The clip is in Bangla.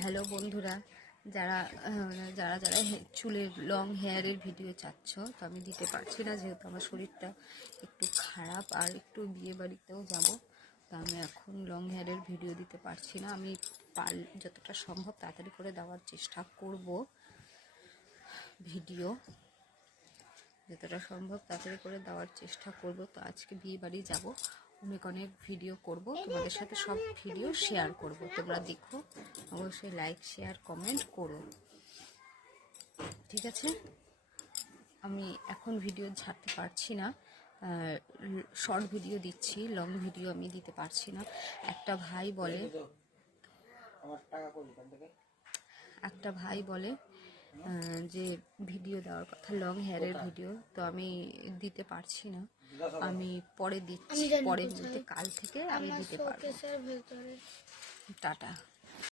হ্যালো বন্ধুরা, যারা যারা যারা চুলের লং হেয়ারের ভিডিও চাচ্ছ, তো আমি দিতে পারছি না যেহেতু আমার শরীরটা একটু খারাপ আর একটু বিয়ে বাড়িতেও যাবো। তো আমি এখন লং হেয়ারের ভিডিও দিতে পারছি না। আমি যতটা সম্ভব তাড়াতাড়ি করে দেওয়ার চেষ্টা করব। ভিডিও যতটা সম্ভব তাড়াতাড়ি করে দেওয়ার চেষ্টা করব। তো আজকে বিয়ে বাড়ি যাবো, অনেক ভিডিও করব, তোমাদের সাথে সব ভিডিও শেয়ার করব। তোমরা দেখো, অবশ্যই লাইক শেয়ার কমেন্ট করো, ঠিক আছে? আমি এখন ভিডিও ছাড়তে পারছি না, শর্ট ভিডিও দিচ্ছি, লং ভিডিও আমি দিতে পারছি না। একটা ভাই বলে যে ভিডিও দেওয়ার কথা, লং হেয়ারের ভিডিও, তো আমি দিতে পারছি না। আমি পরে দিচ্ছি, পরের মধ্যে কাল থেকে আমি দিতে পারবো। টাটা।